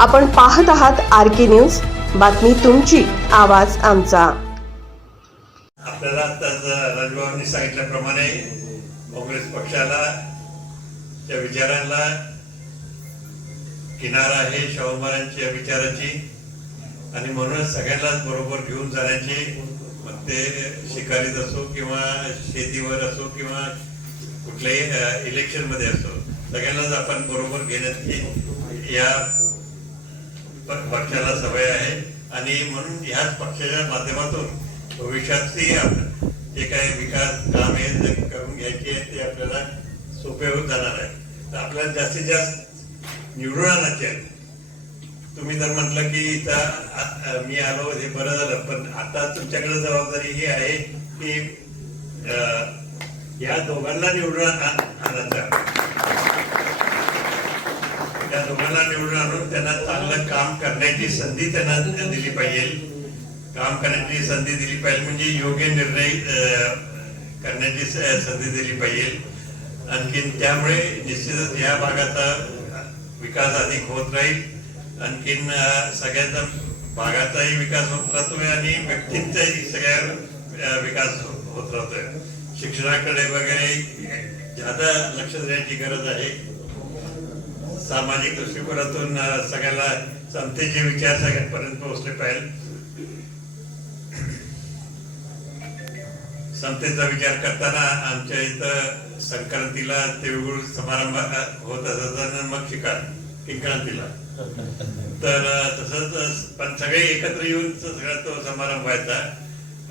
आपण पाहत आहात आर के न्यूज. बातमी तुमची आवाज आमचा. आपल्याला आताच सांगितल्याप्रमाणे काँग्रेस पक्षाला त्या विचारांना किनारा आहे शाहू महाराजांच्या विचाराची आणि म्हणूनच सगळ्यांनाच बरोबर घेऊन जाण्याची मग ते शिकारीत असो किंवा शेतीवर असो किंवा कुठल्याही इलेक्शनमध्ये असो सगळ्यांनाच आपण बरोबर घेण्याची या पक्षाला सवय आहे. आणि म्हणून ह्याच पक्षाच्या माध्यमातून भविष्यातही आपलं जे काही विकास काम आहे जे करून घ्यायचे आहे ते आपल्याला सोपे होत जाणार आहे. तर आपल्याला जास्तीत जास्त निवडून आणायचे आहे. तुम्ही जर म्हटलं की इथं मी आलो हे बरं झालं पण आता तुमच्याकडे जबाबदारी ही आहे की अं, या दोघांना निवडून आण- आणायचं त्या दोघांना निवडून आणून त्यांना चांगलं काम करण्याची संधी त्यांना दिली पाहिजे. काम करण्याची संधी दिली पाहिजे म्हणजे योग्य निर्णय करण्याची संधी दिली पाहिजे. आणखीन त्यामुळे निश्चितच या भागाचा विकास अधिक होत राहील. आणखीन सगळ्यांचा भागाचाही विकास होत राहतोय आणि व्यक्तींचाही सगळ्या विकास होत राहतोय. शिक्षणाकडे वगैरे ज्यादा लक्ष देण्याची गरज आहे. सामाजिक दृष्टिकोनातून सगळ्याला समतेचे विचार सगळ्यांपर्यंत पोहोचले पाहिजे. समतेचा विचार करताना आमच्या इथं संक्रांतीला तिळगुळ समारंभ होत असताना मग शिकार संक्रांतीला. तर तसंच पण सगळे एकत्र येऊन सगळा तो समारंभ व्हायचा.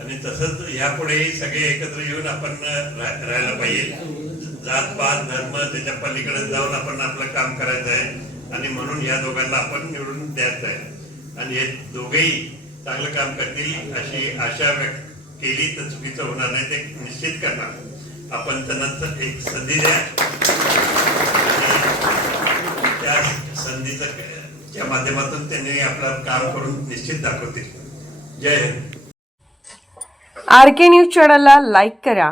आणि तसंच यापुढेही सगळे एकत्र येऊन आपण राहायला पाहिजे. जात पात धर्म त्याच्या पलीकडे जाऊन आपण आपलं काम करायचं आहे. आणि म्हणून या दोघांना आपण निवडून द्यायचं आहे. आणि हे दोघेही चांगलं काम करतील अशी आशा व्यक्त केली तर चुकीचं होणार नाही ते निश्चित करणार. आपण त्यांना एक संधी द्या. त्या संधीचं माध्यमातून त्यांनी आपलं काम करून निश्चित दाखवतील. जय हिंद. आर के न्यूज चॅनलला लाईक करा.